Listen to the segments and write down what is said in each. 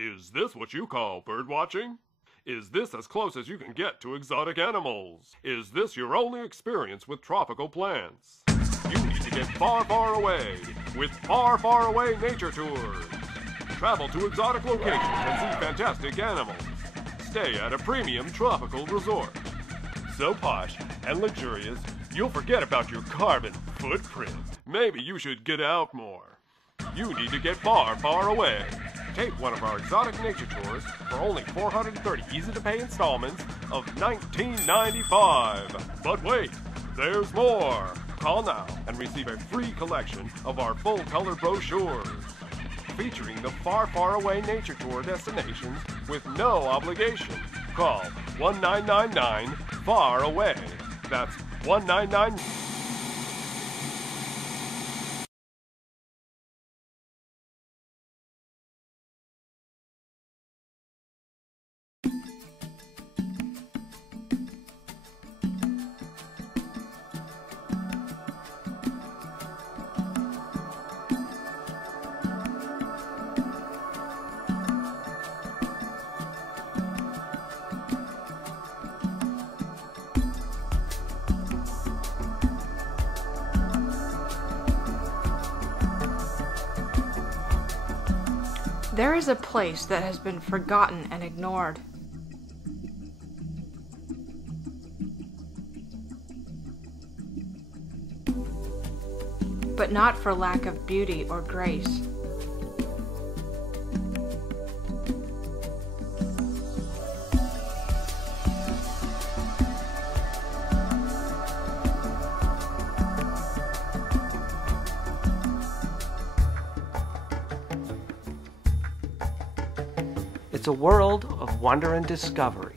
Is this what you call bird watching? Is this as close as you can get to exotic animals? Is this your only experience with tropical plants? You need to get far, far away with Far, Far Away Nature Tours. Travel to exotic locations and see fantastic animals. Stay at a premium tropical resort. So posh and luxurious, you'll forget about your carbon footprint. Maybe you should get out more. You need to get far, far away. Take one of our exotic nature tours for only 430 easy-to-pay installments of $19.95. But wait, there's more. Call now and receive a free collection of our full-color brochures featuring the Far, Far Away Nature Tour destinations with no obligation. Call 1999-FAR-AWAY. That's 1999. There is a place that has been forgotten and ignored. But not for lack of beauty or grace. It's a world of wonder and discovery.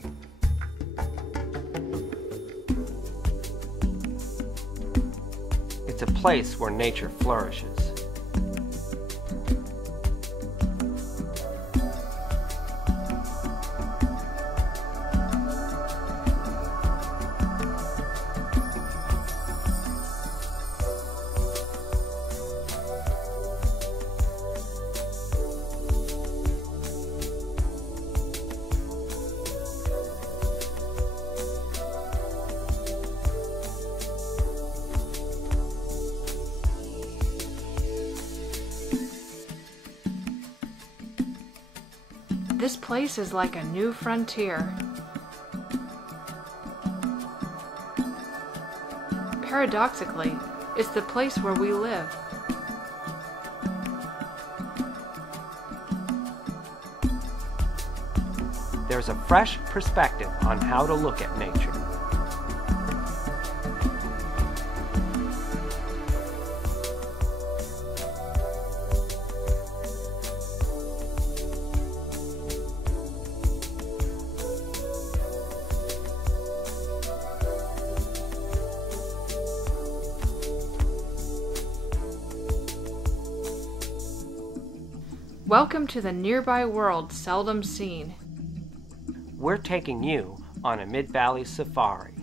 It's a place where nature flourishes. This place is like a new frontier. Paradoxically, it's the place where we live. There's a fresh perspective on how to look at nature. Welcome to the nearby world seldom seen. We're taking you on a Mid-Valley safari.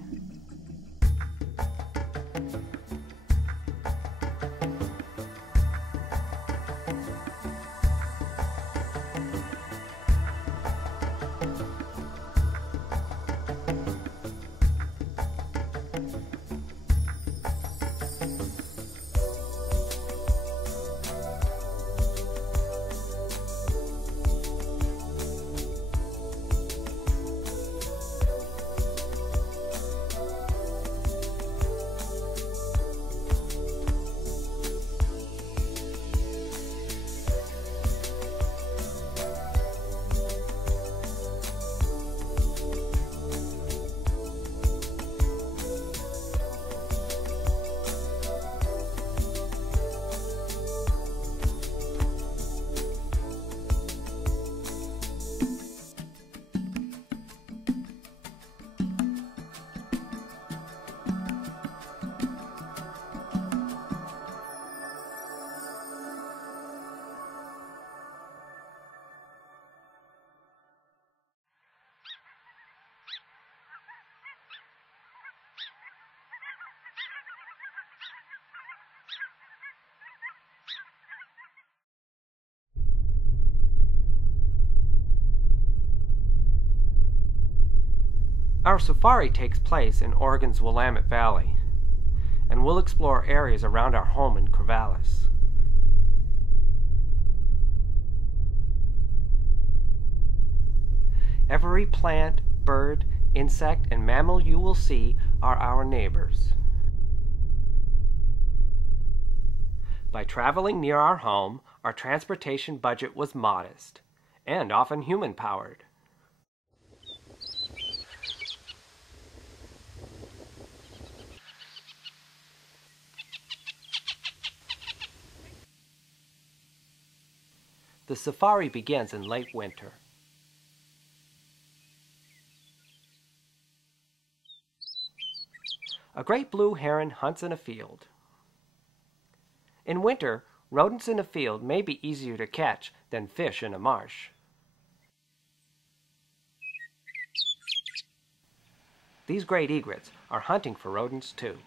Our safari takes place in Oregon's Willamette Valley, and we'll explore areas around our home in Corvallis. Every plant, bird, insect, and mammal you will see are our neighbors. By traveling near our home, our transportation budget was modest, and often human-powered. The safari begins in late winter. A great blue heron hunts in a field. In winter, rodents in a field may be easier to catch than fish in a marsh. These great egrets are hunting for rodents too.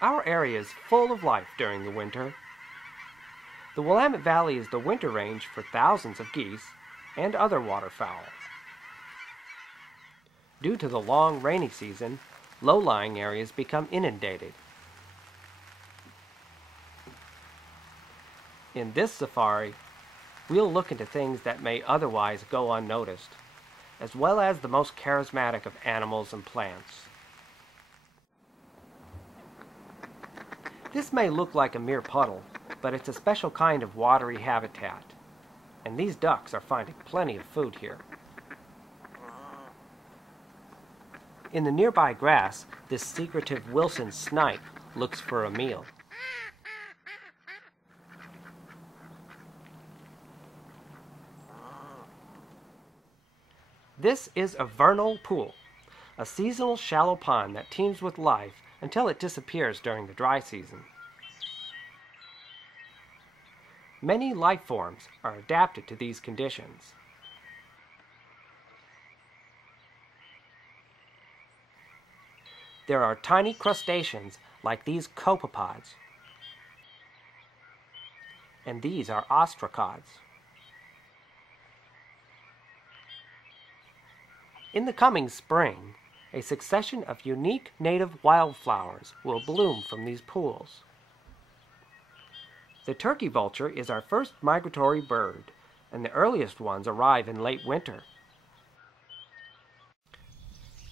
Our area is full of life during the winter. The Willamette Valley is the winter range for thousands of geese and other waterfowl. Due to the long rainy season, low-lying areas become inundated. In this safari, we'll look into things that may otherwise go unnoticed, as well as the most charismatic of animals and plants. This may look like a mere puddle, but it's a special kind of watery habitat, and these ducks are finding plenty of food here. In the nearby grass, this secretive Wilson snipe looks for a meal. This is a vernal pool, a seasonal shallow pond that teems with life until it disappears during the dry season. Many life forms are adapted to these conditions. There are tiny crustaceans like these copepods, and these are ostracods. In the coming spring, a succession of unique native wildflowers will bloom from these pools. The turkey vulture is our first migratory bird, and the earliest ones arrive in late winter.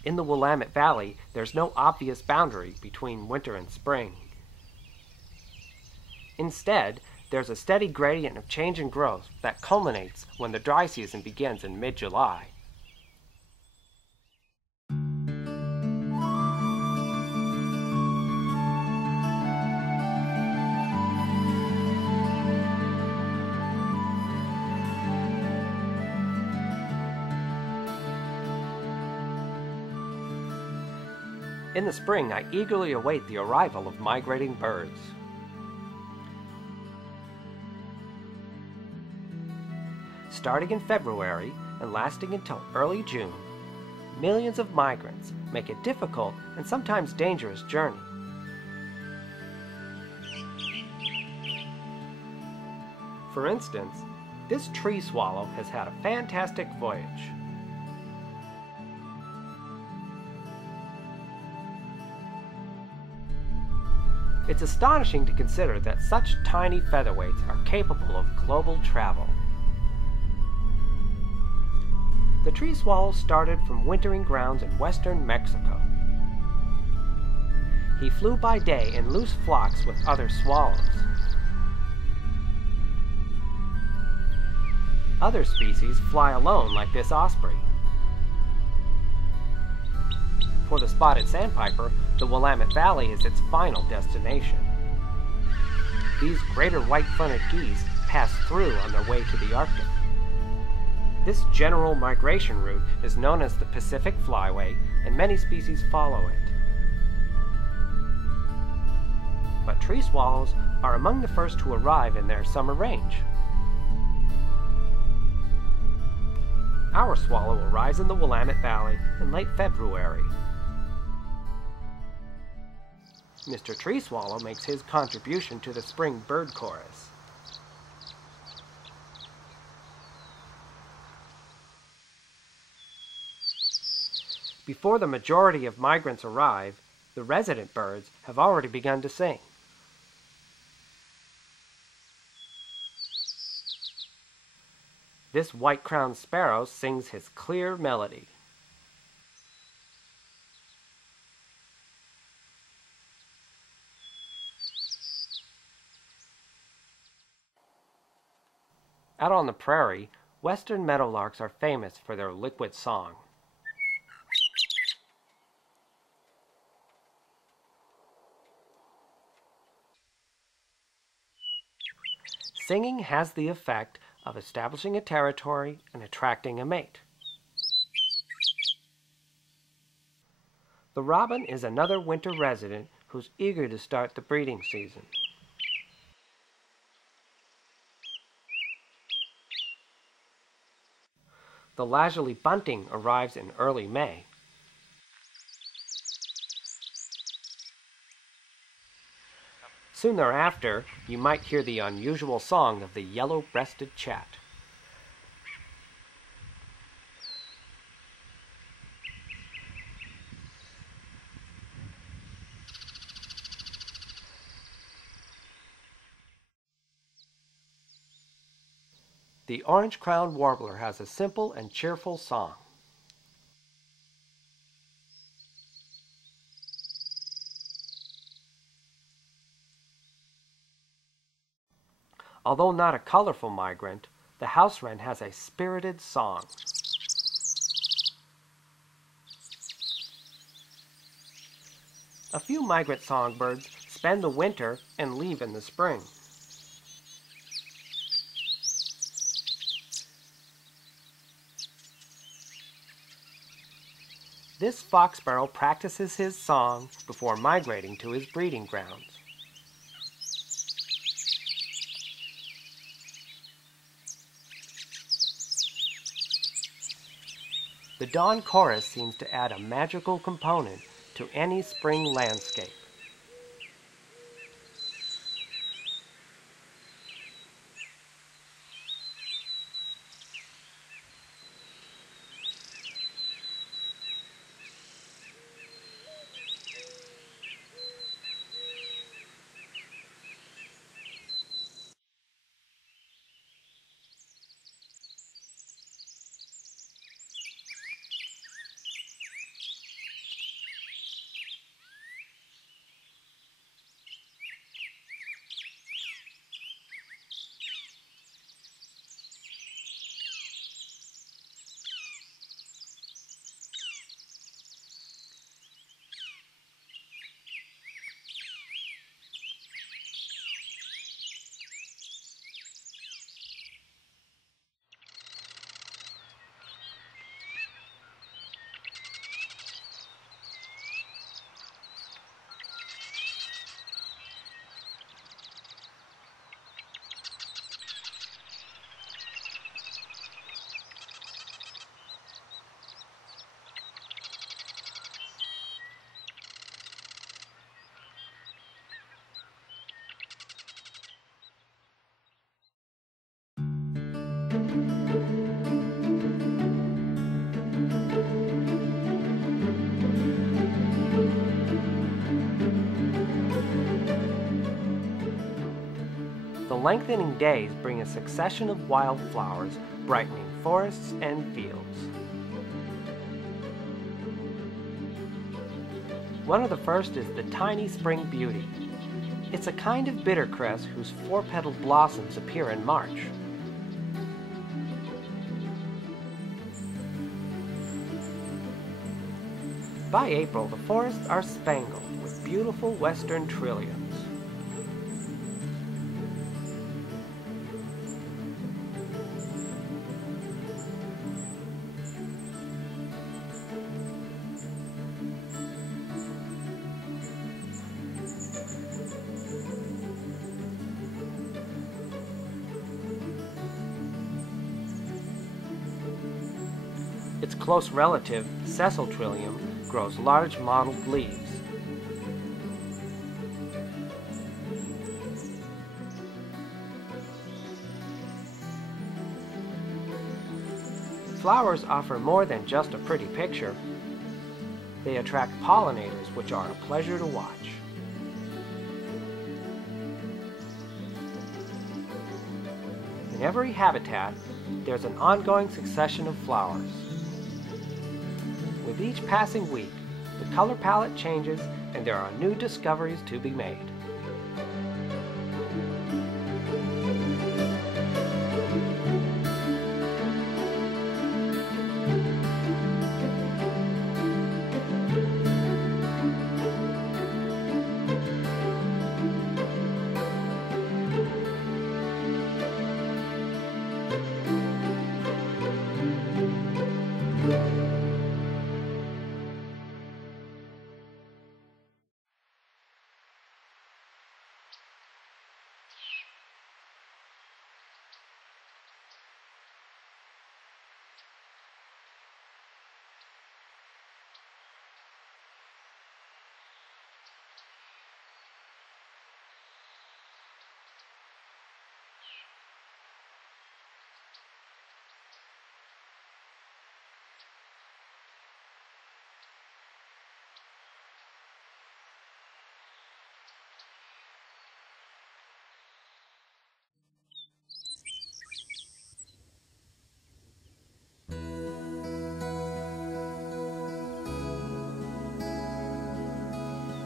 In the Willamette Valley, there's no obvious boundary between winter and spring. Instead, there's a steady gradient of change and growth that culminates when the dry season begins in mid-July. In the spring, I eagerly await the arrival of migrating birds. Starting in February and lasting until early June, millions of migrants make a difficult and sometimes dangerous journey. For instance, this tree swallow has had a fantastic voyage. It's astonishing to consider that such tiny featherweights are capable of global travel. The tree swallow started from wintering grounds in western Mexico. He flew by day in loose flocks with other swallows. Other species fly alone like this osprey. For the spotted sandpiper, the Willamette Valley is its final destination. These greater white-fronted geese pass through on their way to the Arctic. This general migration route is known as the Pacific Flyway, and many species follow it. But tree swallows are among the first to arrive in their summer range. Our swallow arrives in the Willamette Valley in late February. Mr. Tree Swallow makes his contribution to the spring bird chorus. Before the majority of migrants arrive, the resident birds have already begun to sing. This white-crowned sparrow sings his clear melody. Out on the prairie, western meadowlarks are famous for their liquid song. Singing has the effect of establishing a territory and attracting a mate. The robin is another winter resident who's eager to start the breeding season. The leisurely bunting arrives in early May. Soon thereafter, you might hear the unusual song of the yellow-breasted chat. The orange-crowned warbler has a simple and cheerful song. Although not a colorful migrant, the house wren has a spirited song. A few migrant songbirds spend the winter and leave in the spring. This fox sparrow practices his song before migrating to his breeding grounds. The dawn chorus seems to add a magical component to any spring landscape. The lengthening days bring a succession of wildflowers, brightening forests and fields. One of the first is the tiny spring beauty. It's a kind of bittercress whose four-petaled blossoms appear in March. By April, the forests are spangled with beautiful western trilliums. Its close relative, sessile trillium, grows large mottled leaves. Flowers offer more than just a pretty picture. They attract pollinators, which are a pleasure to watch. In every habitat, there's an ongoing succession of flowers. With each passing week, the color palette changes and there are new discoveries to be made.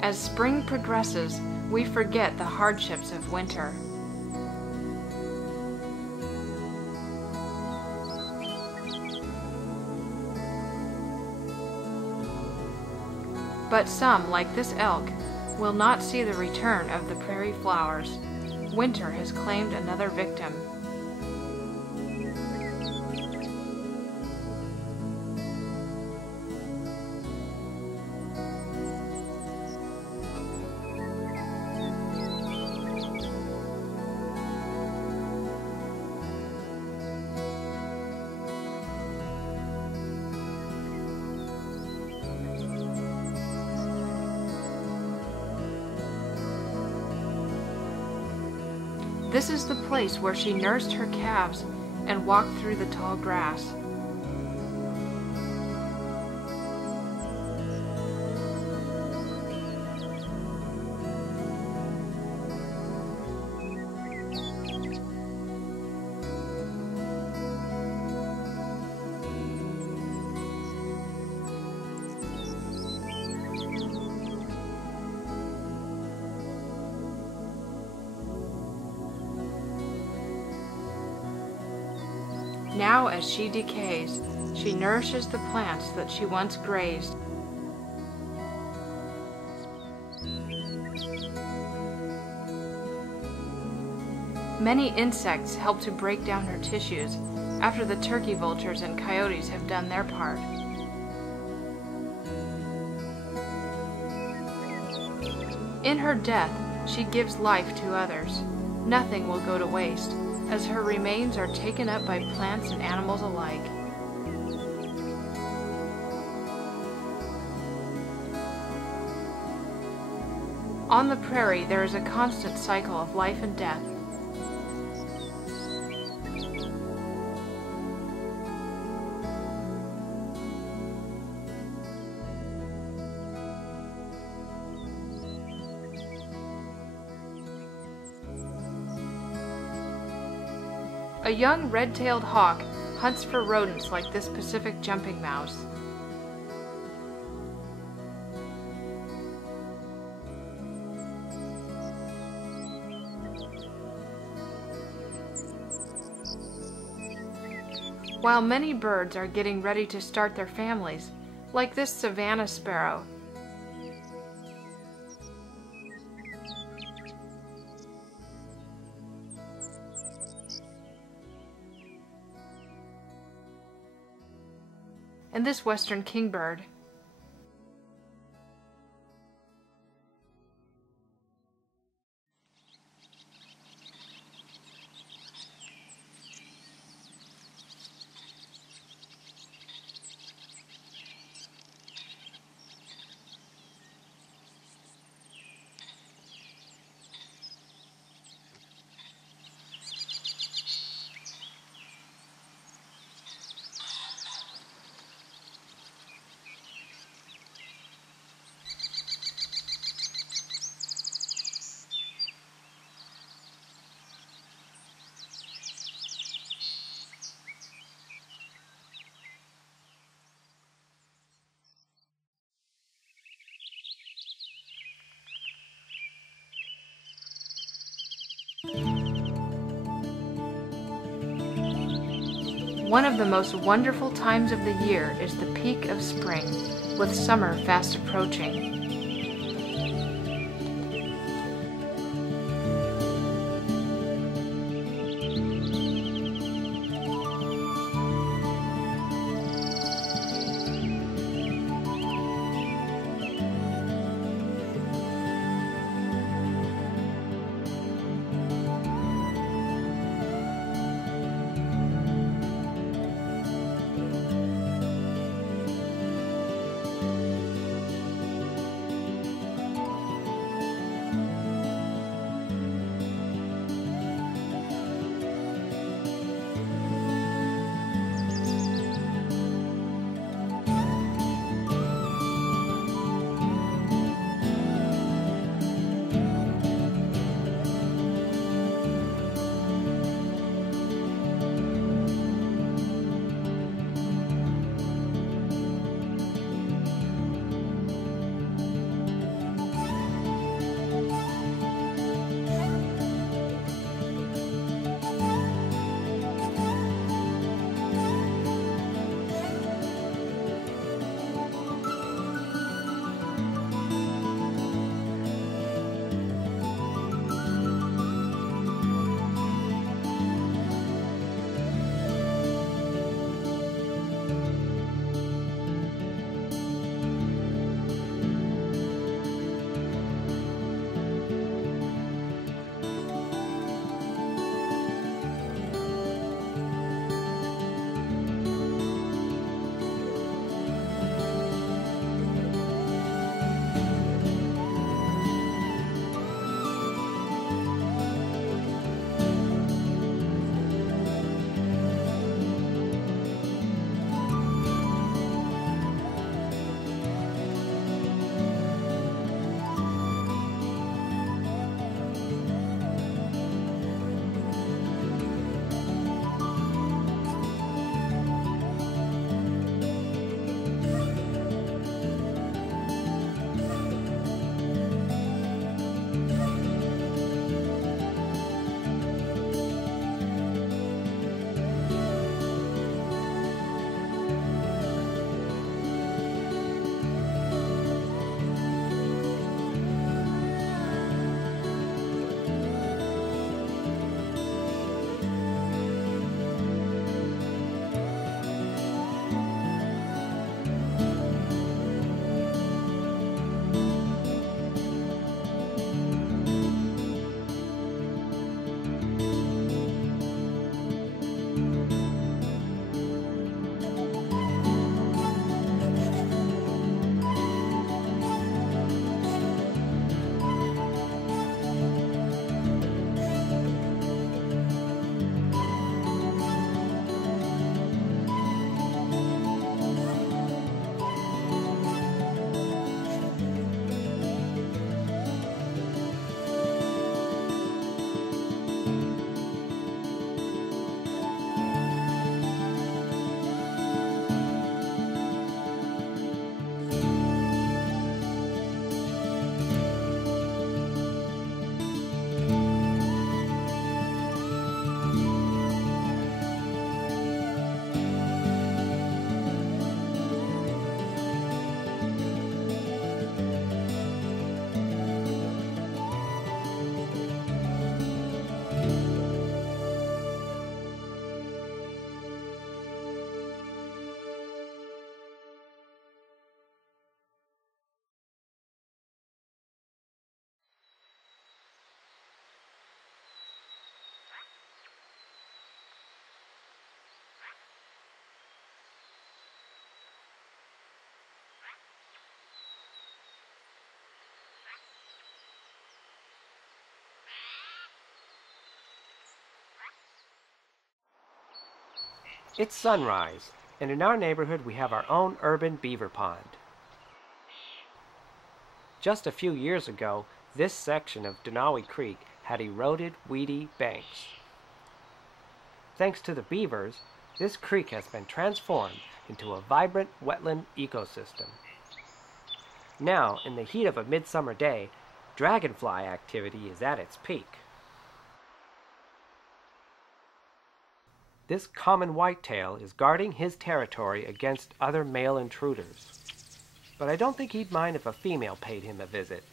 As spring progresses, we forget the hardships of winter. But some, like this elk, will not see the return of the prairie flowers. Winter has claimed another victim. This is the place where she nursed her calves and walked through the tall grass. Now, as she decays, she nourishes the plants that she once grazed. Many insects help to break down her tissues after the turkey vultures and coyotes have done their part. In her death, she gives life to others. Nothing will go to waste, as her remains are taken up by plants and animals alike. On the prairie, there is a constant cycle of life and death. A young red-tailed hawk hunts for rodents like this Pacific jumping mouse. While many birds are getting ready to start their families, like this savanna sparrow. And this western kingbird. One of the most wonderful times of the year is the peak of spring, with summer fast approaching. It's sunrise, and in our neighborhood we have our own urban beaver pond. Just a few years ago, this section of Denali Creek had eroded, weedy banks. Thanks to the beavers, this creek has been transformed into a vibrant wetland ecosystem. Now, in the heat of a midsummer day, dragonfly activity is at its peak. This common whitetail is guarding his territory against other male intruders. But I don't think he'd mind if a female paid him a visit.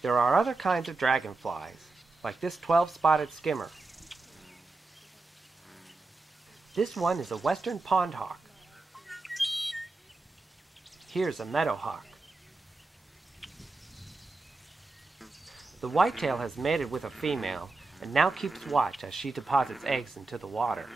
There are other kinds of dragonflies, like this 12-spotted skimmer. This one is a western pondhawk. Here's a meadowhawk. The whitetail has mated with a female and now keeps watch as she deposits eggs into the water.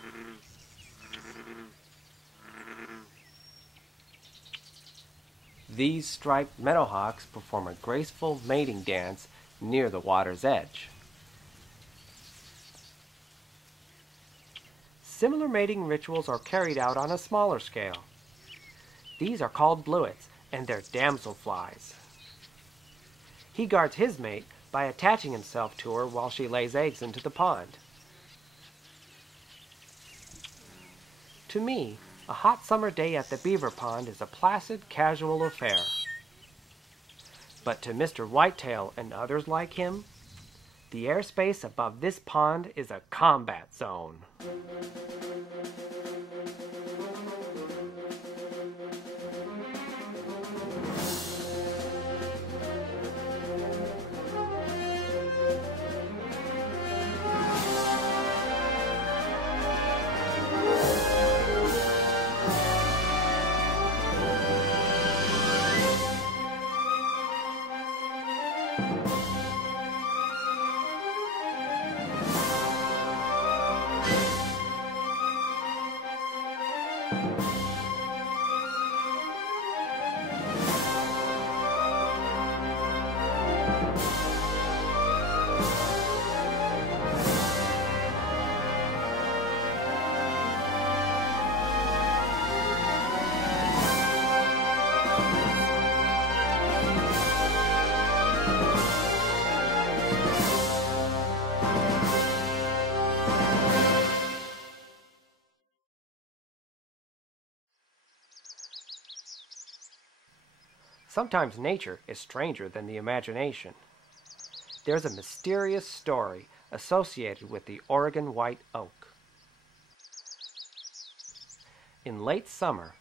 These striped meadowhawks perform a graceful mating dance near the water's edge. Similar mating rituals are carried out on a smaller scale. These are called bluets, and they're damselflies. He guards his mate by attaching himself to her while she lays eggs into the pond. To me, a hot summer day at the beaver pond is a placid, casual affair. But to Mr. Whitetail and others like him, the airspace above this pond is a combat zone. Sometimes nature is stranger than the imagination. There's a mysterious story associated with the Oregon white oak. In late summer,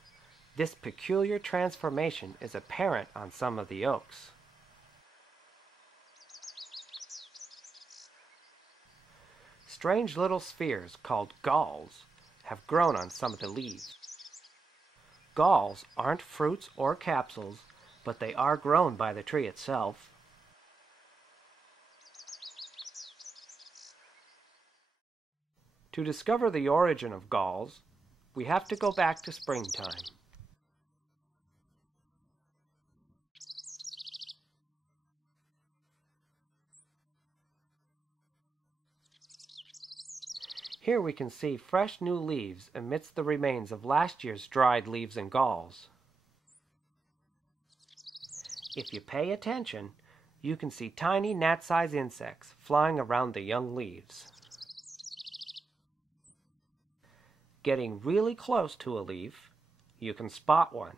this peculiar transformation is apparent on some of the oaks. Strange little spheres called galls have grown on some of the leaves. Galls aren't fruits or capsules, but they are grown by the tree itself. To discover the origin of galls, we have to go back to springtime. Here we can see fresh new leaves amidst the remains of last year's dried leaves and galls. If you pay attention, you can see tiny gnat-sized insects flying around the young leaves. Getting really close to a leaf, you can spot one.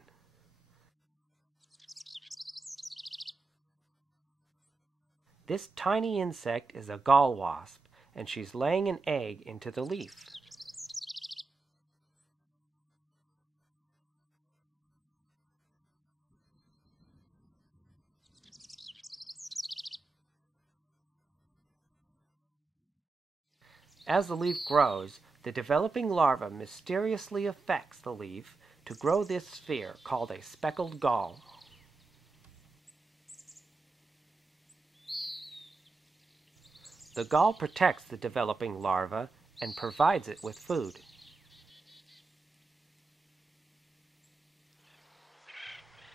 This tiny insect is a gall wasp, and she's laying an egg into the leaf. As the leaf grows, the developing larva mysteriously affects the leaf to grow this sphere called a speckled gall. The gall protects the developing larva and provides it with food.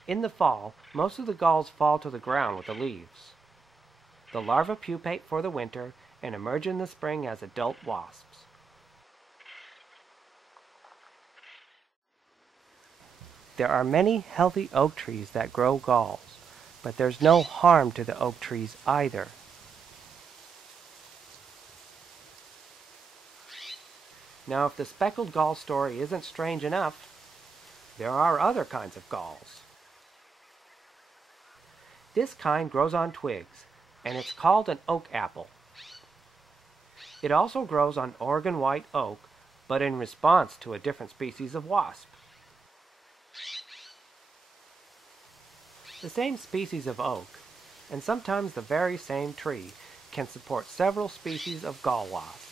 In the fall, most of the galls fall to the ground with the leaves. The larvae pupate for the winter and emerge in the spring as adult wasps. There are many healthy oak trees that grow galls, but there's no harm to the oak trees either. Now, if the speckled gall story isn't strange enough, there are other kinds of galls. This kind grows on twigs, and it's called an oak apple. It also grows on Oregon white oak, but in response to a different species of wasp. The same species of oak, and sometimes the very same tree, can support several species of gall wasp.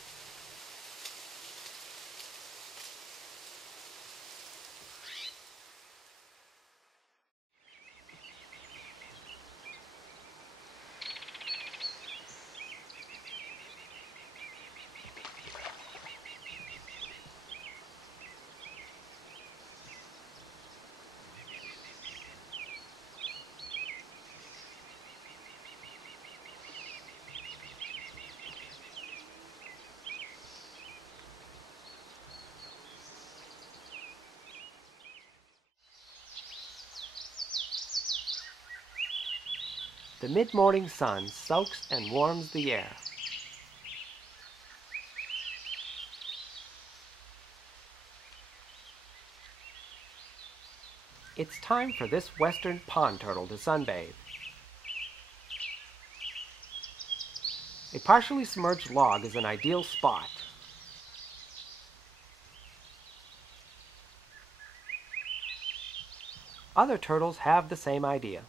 The mid-morning sun soaks and warms the air. It's time for this western pond turtle to sunbathe. A partially submerged log is an ideal spot. Other turtles have the same idea,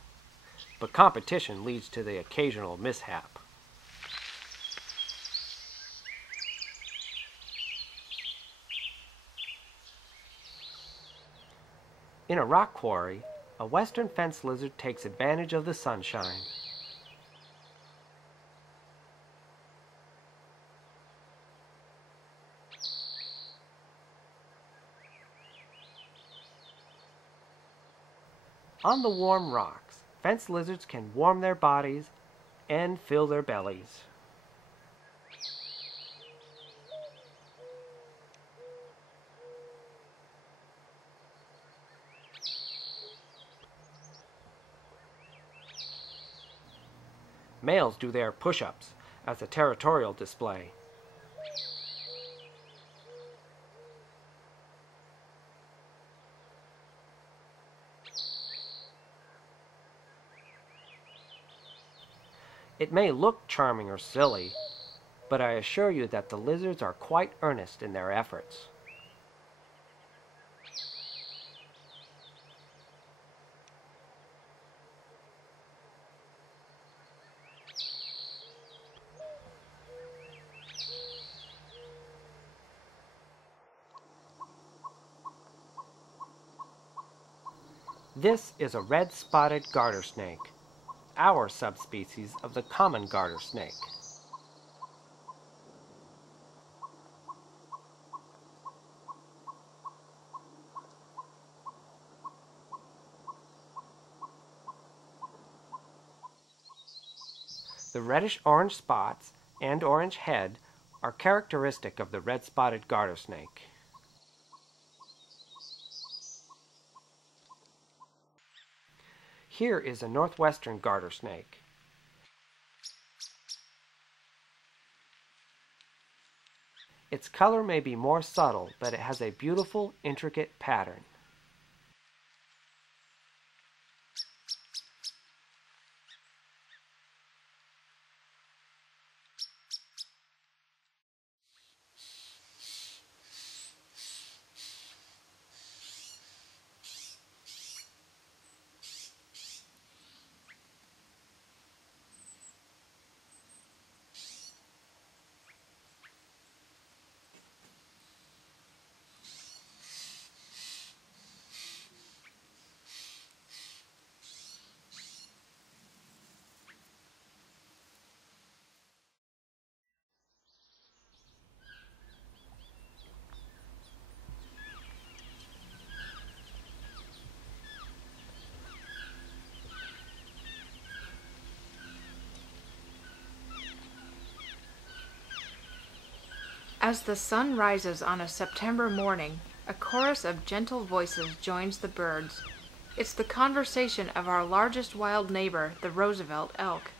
but competition leads to the occasional mishap. In a rock quarry, a western fence lizard takes advantage of the sunshine. On the warm rocks, fence lizards can warm their bodies and fill their bellies. Males do their push-ups as a territorial display. It may look charming or silly, but I assure you that the lizards are quite earnest in their efforts. This is a red-spotted garter snake, our subspecies of the common garter snake. The reddish-orange spots and orange head are characteristic of the red-spotted garter snake. Here is a northwestern garter snake. Its color may be more subtle, but it has a beautiful, intricate pattern. As the sun rises on a September morning, a chorus of gentle voices joins the birds. It's the conversation of our largest wild neighbor, the Roosevelt elk.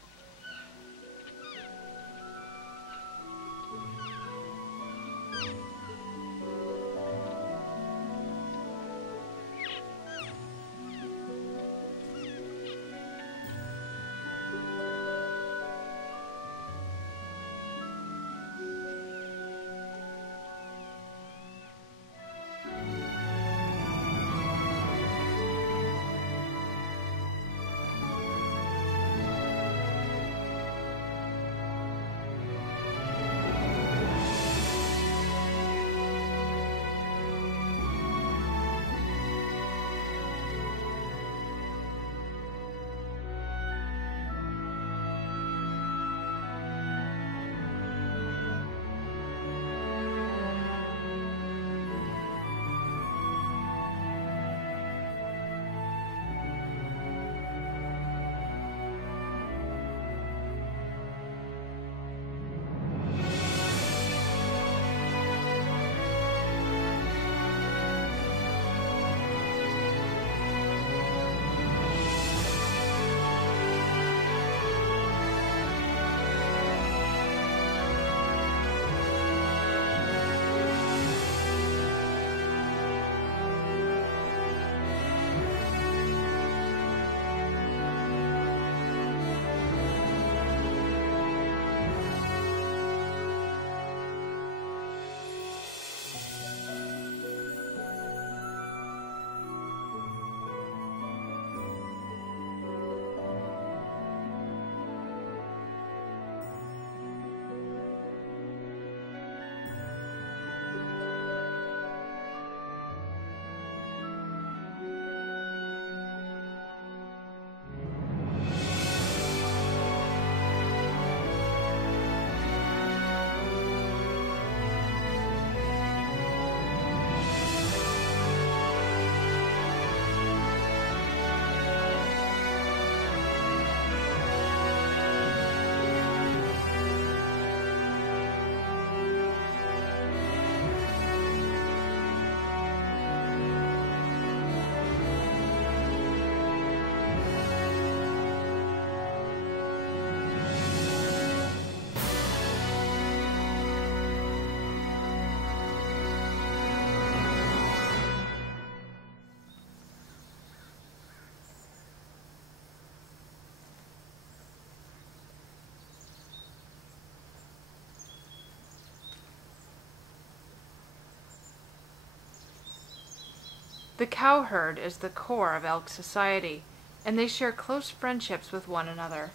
The cow herd is the core of elk society, and they share close friendships with one another.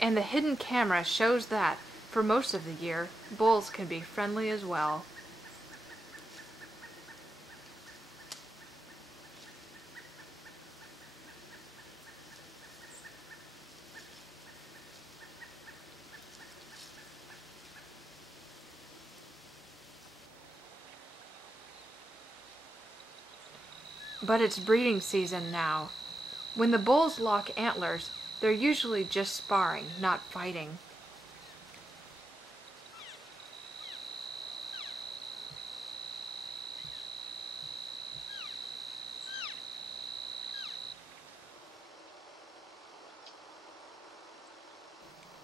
And the hidden camera shows that, for most of the year, bulls can be friendly as well. But it's breeding season now. When the bulls lock antlers, they're usually just sparring, not fighting.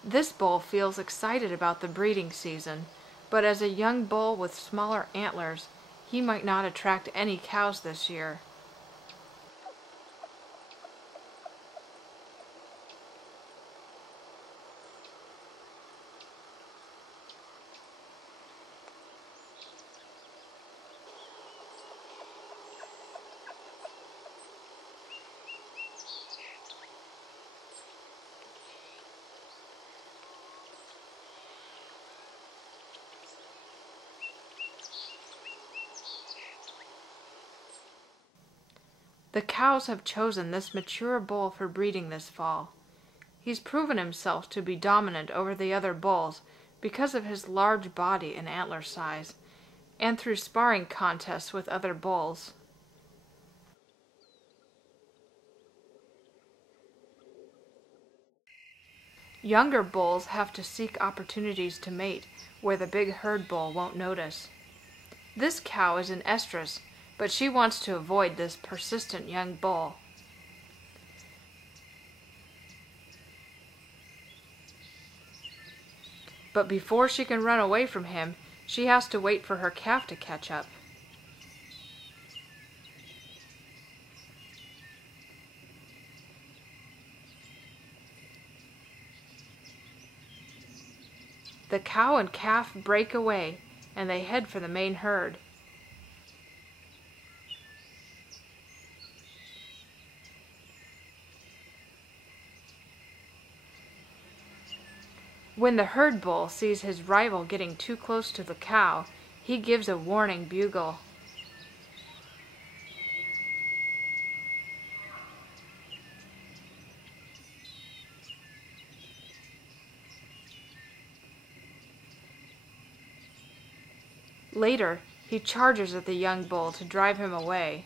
This bull feels excited about the breeding season, but as a young bull with smaller antlers, he might not attract any cows this year. The cows have chosen this mature bull for breeding this fall. He's proven himself to be dominant over the other bulls because of his large body and antler size, and through sparring contests with other bulls. Younger bulls have to seek opportunities to mate where the big herd bull won't notice. This cow is an estrus, but she wants to avoid this persistent young bull. But before she can run away from him, she has to wait for her calf to catch up. The cow and calf break away, and they head for the main herd. When the herd bull sees his rival getting too close to the cow, he gives a warning bugle. Later, he charges at the young bull to drive him away.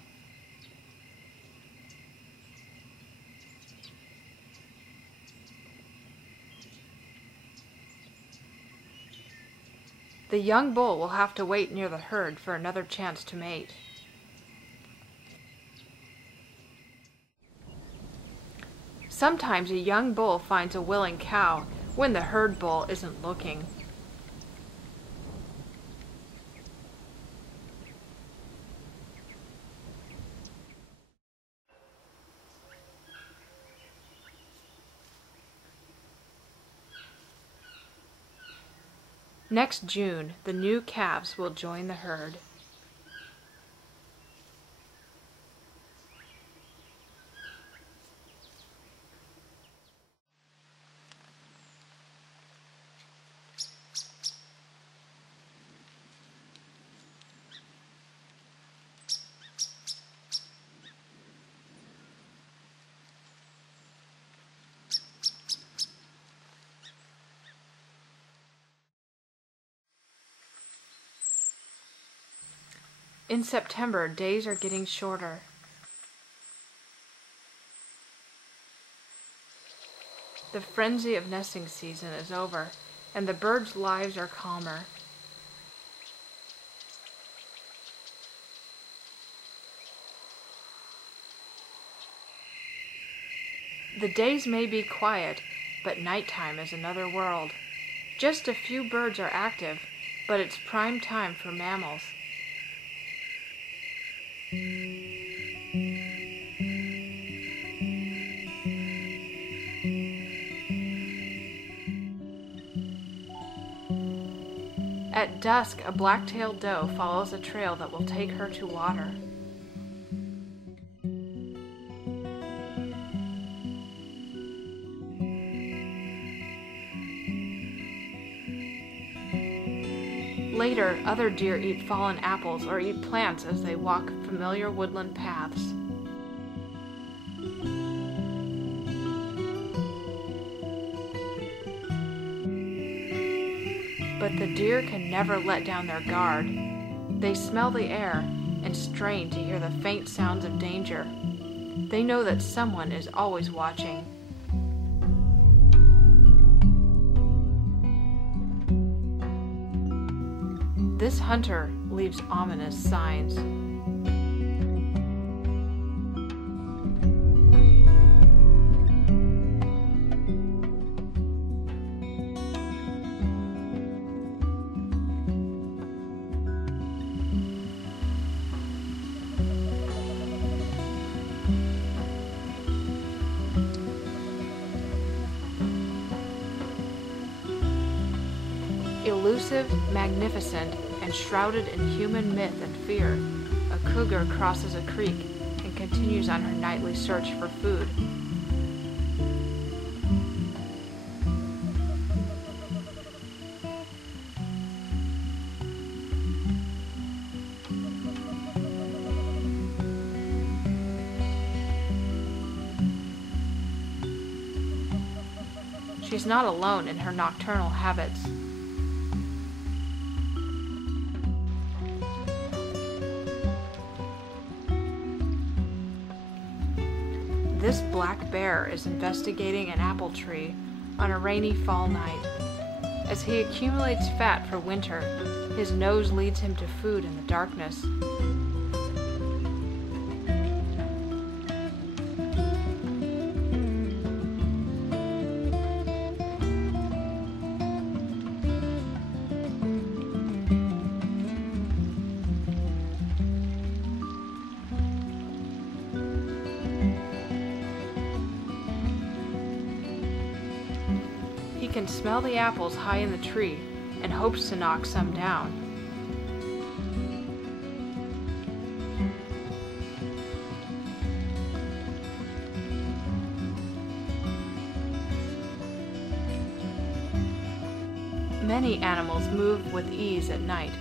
The young bull will have to wait near the herd for another chance to mate. Sometimes a young bull finds a willing cow when the herd bull isn't looking. Next June, the new calves will join the herd. In September, days are getting shorter. The frenzy of nesting season is over, and the birds' lives are calmer. The days may be quiet, but nighttime is another world. Just a few birds are active, but it's prime time for mammals. At dusk, a black-tailed doe follows a trail that will take her to water. Later, other deer eat fallen apples or eat plants as they walk familiar woodland paths. But the deer can never let down their guard. They smell the air and strain to hear the faint sounds of danger. They know that someone is always watching. This hunter leaves ominous signs. Elusive, magnificent, and shrouded in human myth and fear, a cougar crosses a creek and continues on her nightly search for food. She's not alone in her nocturnal habits. This black bear is investigating an apple tree on a rainy fall night. As he accumulates fat for winter, his nose leads him to food in the darkness. He can smell the apples high in the tree and hopes to knock some down. Many animals move with ease at night,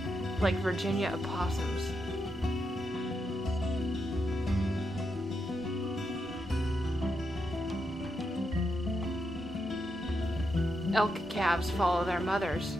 like Virginia opossums. Elk calves follow their mothers.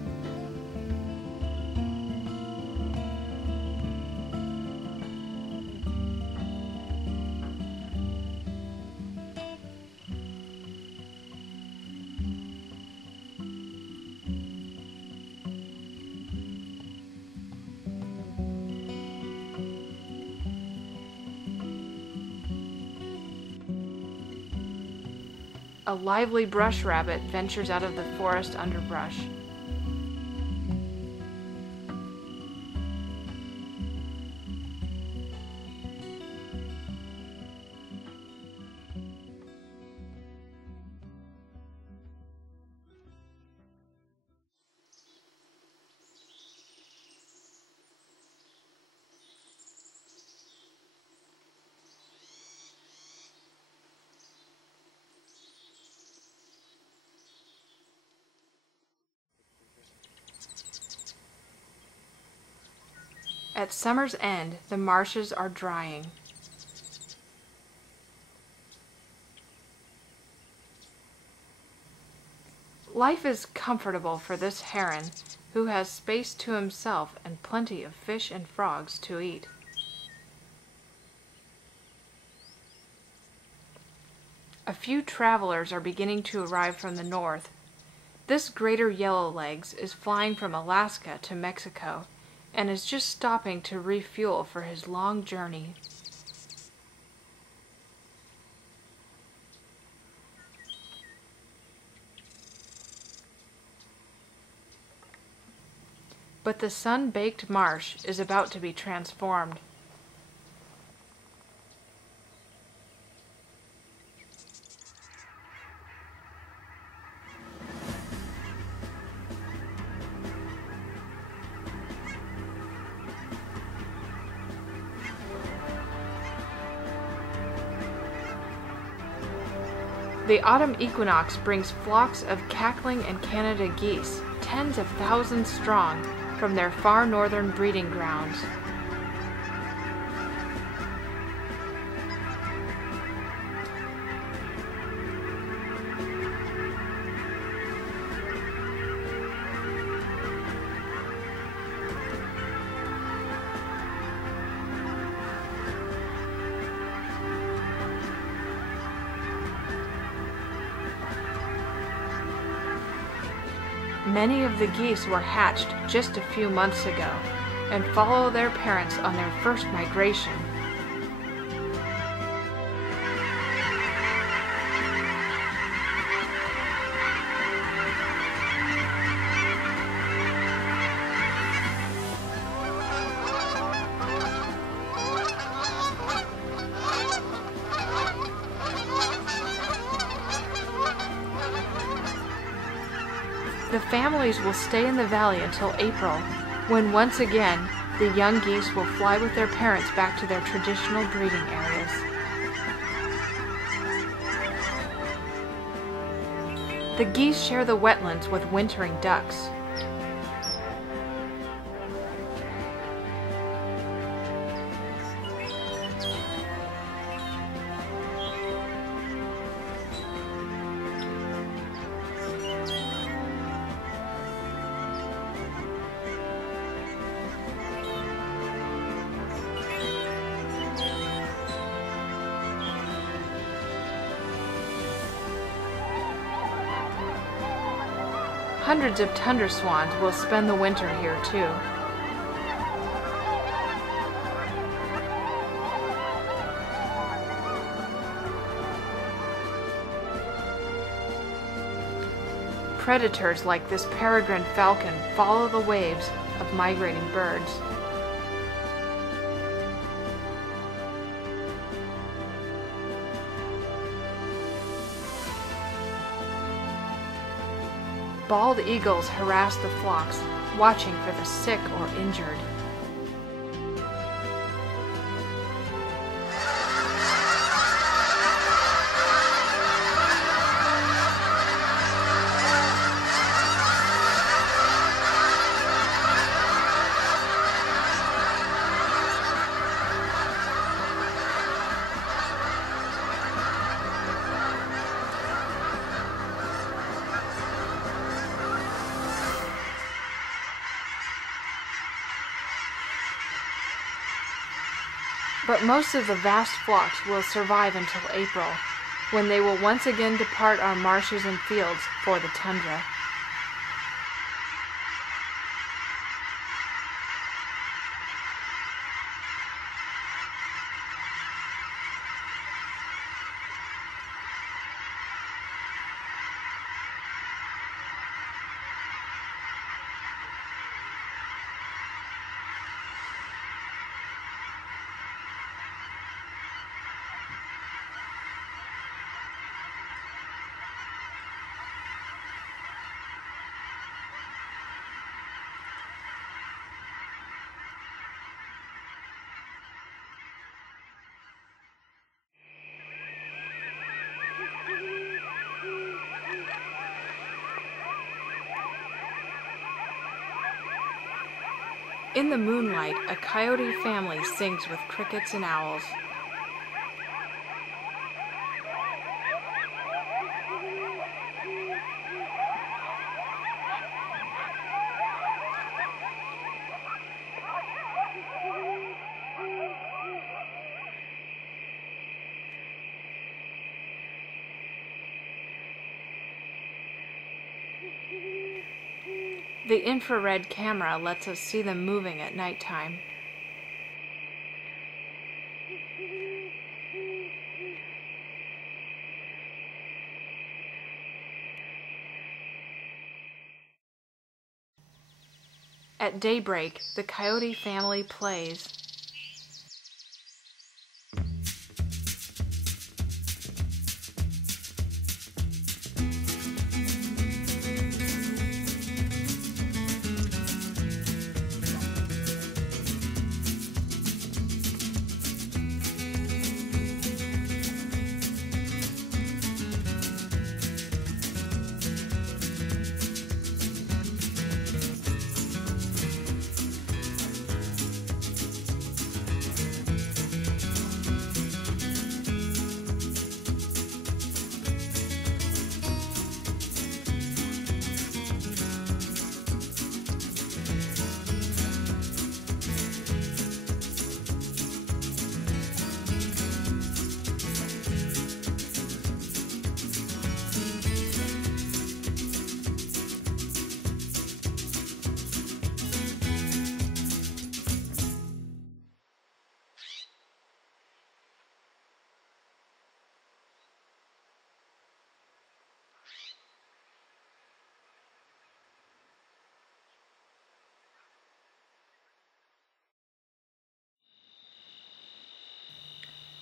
A lively brush rabbit ventures out of the forest underbrush. At summer's end, the marshes are drying. Life is comfortable for this heron, who has space to himself and plenty of fish and frogs to eat. A few travelers are beginning to arrive from the north. This greater yellowlegs is flying from Alaska to Mexico and is just stopping to refuel for his long journey. But but the sun-baked marsh is about to be transformed. The autumn equinox brings flocks of cackling and Canada geese, tens of thousands strong, from their far northern breeding grounds. Many of the geese were hatched just a few months ago and follow their parents on their first migration. The families will stay in the valley until April, when once again the young geese will fly with their parents back to their traditional breeding areas. The geese share the wetlands with wintering ducks. Hundreds of tundra swans will spend the winter here too. Predators like this peregrine falcon follow the waves of migrating birds. Bald eagles harass the flocks, watching for the sick or injured. But most of the vast flocks will survive until April, when they will once again depart our marshes and fields for the tundra. In the moonlight, a coyote family sings with crickets and owls. The infrared camera lets us see them moving at nighttime. At daybreak, the coyote family plays.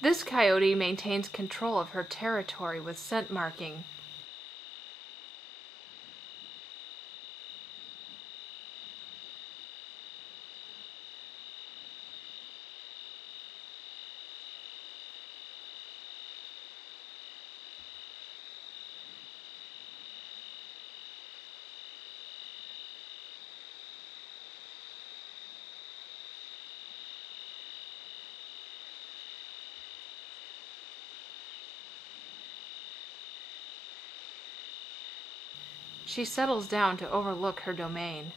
This coyote maintains control of her territory with scent marking. She settles down to overlook her domain.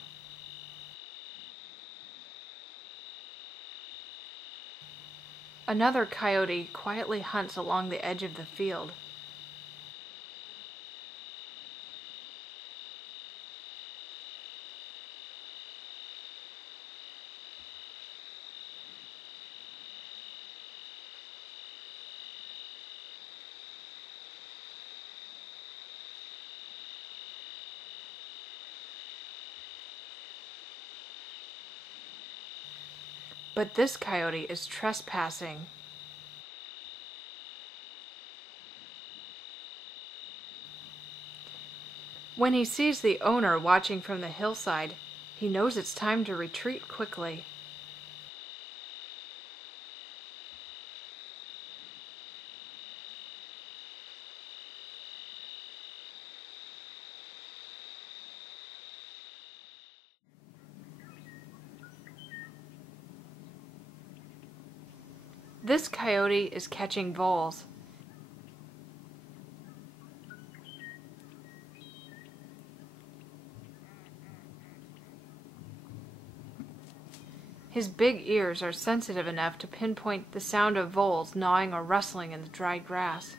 Another coyote quietly hunts along the edge of the field. But this coyote is trespassing. When he sees the owner watching from the hillside, he knows it's time to retreat quickly. This coyote is catching voles. His big ears are sensitive enough to pinpoint the sound of voles gnawing or rustling in the dry grass.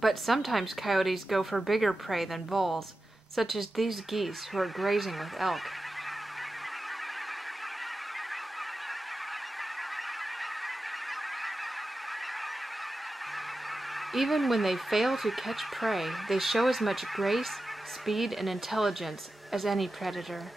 But sometimes coyotes go for bigger prey than voles, such as these geese who are grazing with elk. Even when they fail to catch prey, they show as much grace, speed, and intelligence as any predator.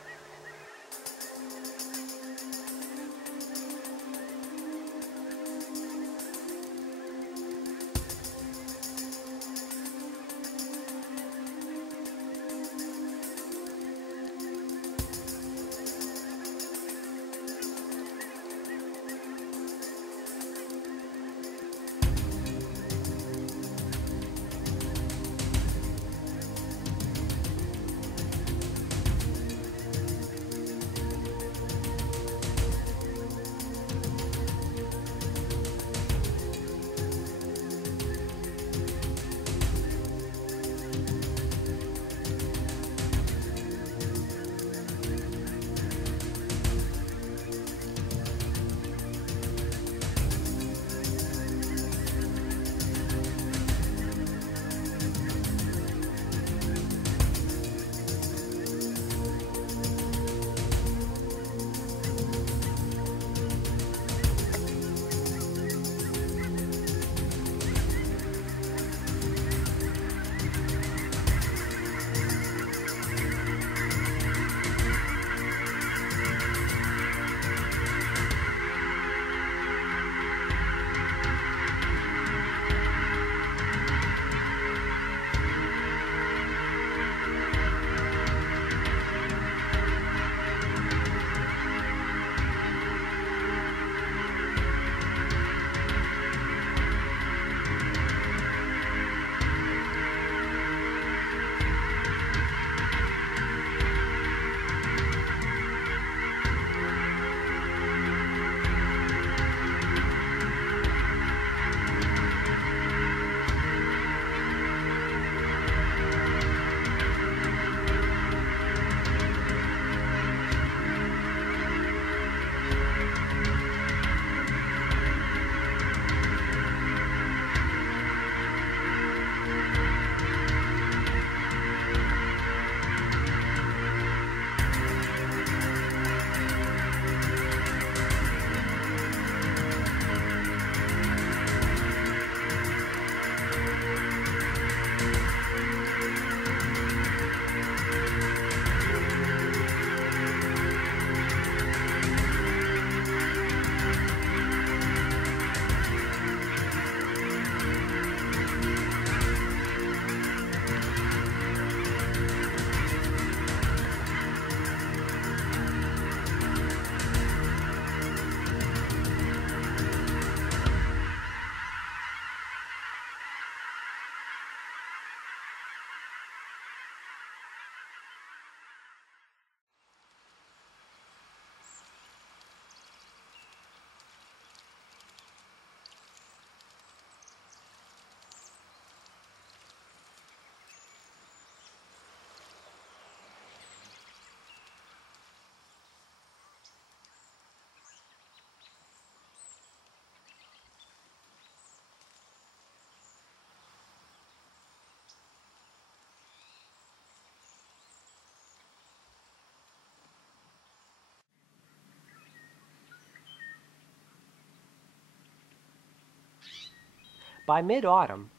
By mid-autumn,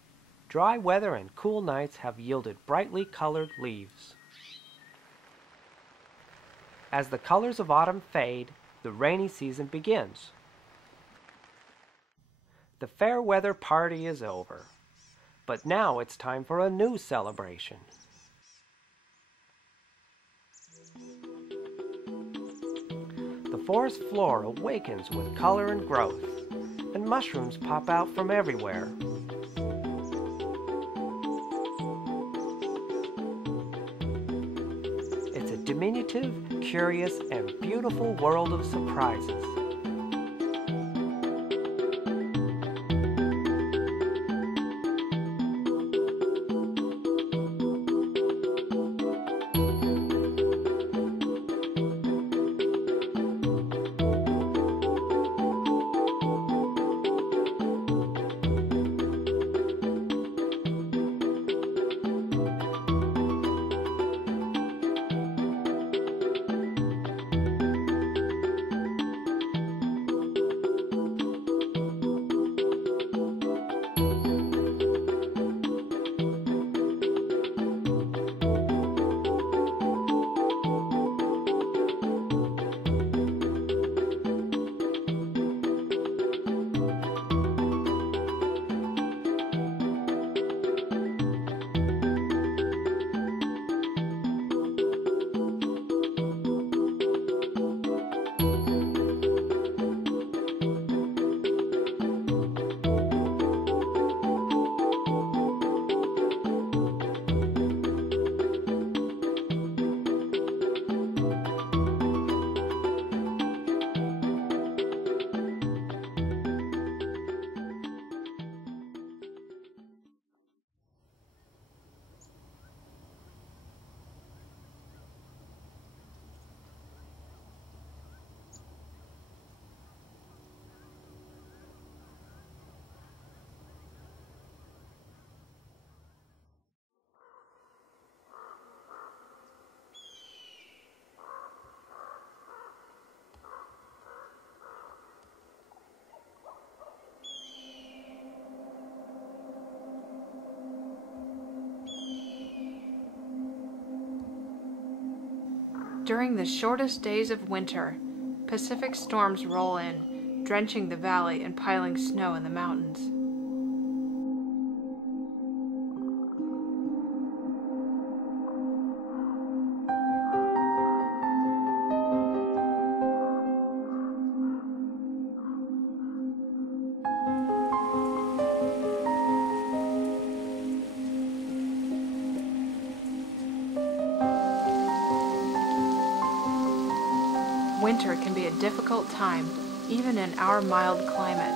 dry weather and cool nights have yielded brightly colored leaves. As the colors of autumn fade, the rainy season begins. The fair weather party is over, but now it's time for a new celebration. The forest floor awakens with color and growth, and mushrooms pop out from everywhere. It's a diminutive, curious, and beautiful world of surprises. During the shortest days of winter, Pacific storms roll in, drenching the valley and piling snow in the mountains. Winter can be a difficult time, even in our mild climate.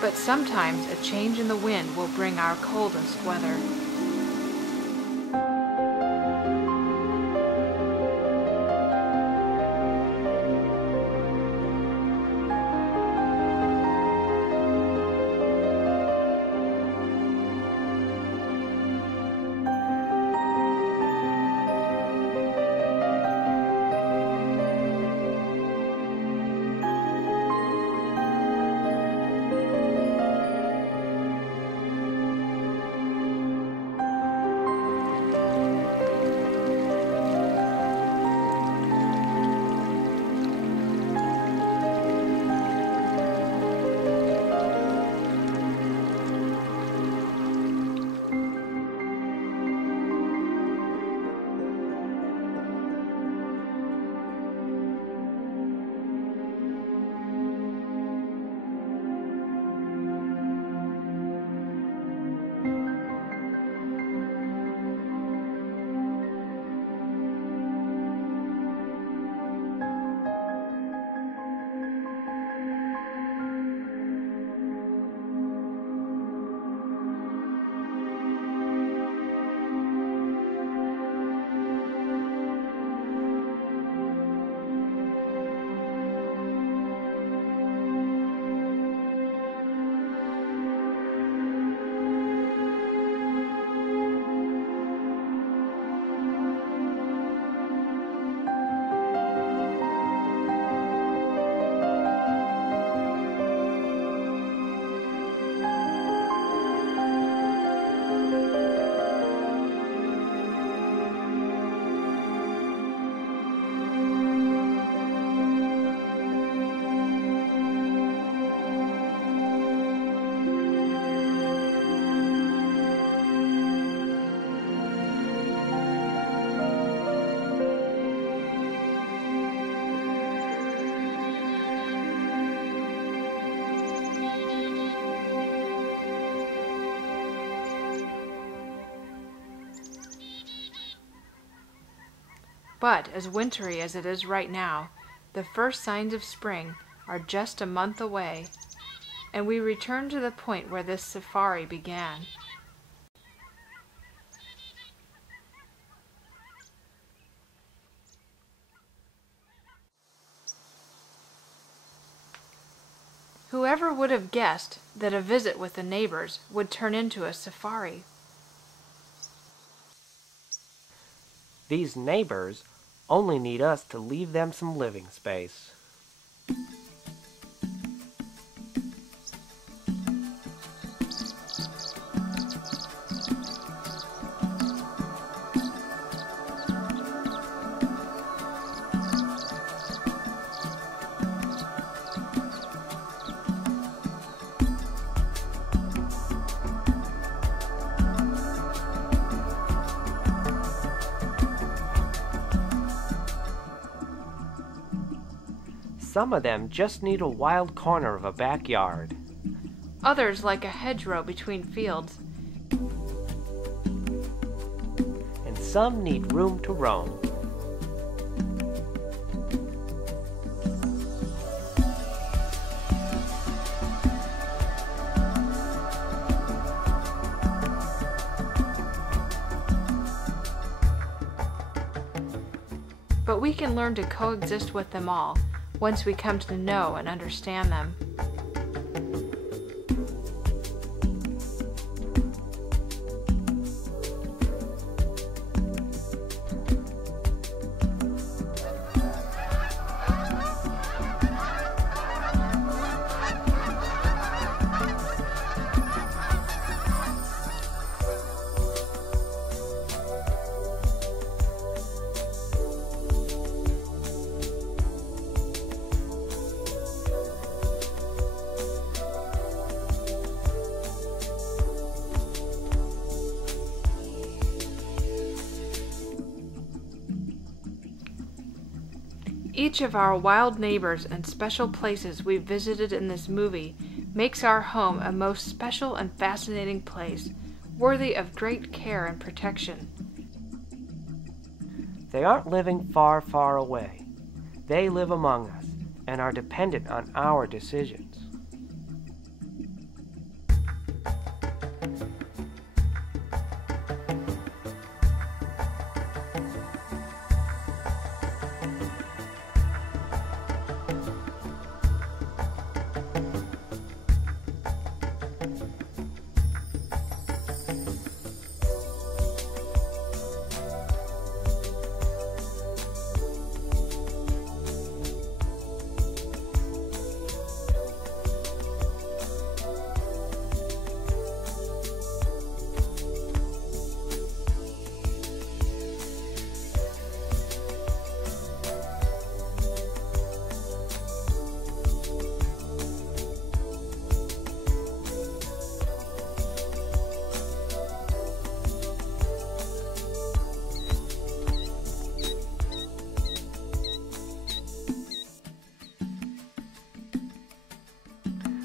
But sometimes a change in the wind will bring our coldest weather. But as wintry as it is right now, the first signs of spring are just a month away, and we return to the point where this safari began. Whoever would have guessed that a visit with the neighbors would turn into a safari? These neighbors only need us to leave them some living space. Some of them just need a wild corner of a backyard. Others like a hedgerow between fields. And some need room to roam. But we can learn to coexist with them all once we come to know and understand them. Each of our wild neighbors and special places we visited in this movie makes our home a most special and fascinating place, worthy of great care and protection. They aren't living far, far away. They live among us and are dependent on our decisions.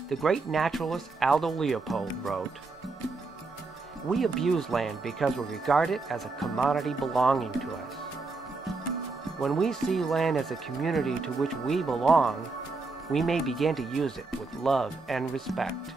The great naturalist Aldo Leopold wrote, "We abuse land because we regard it as a commodity belonging to us. When we see land as a community to which we belong, we may begin to use it with love and respect."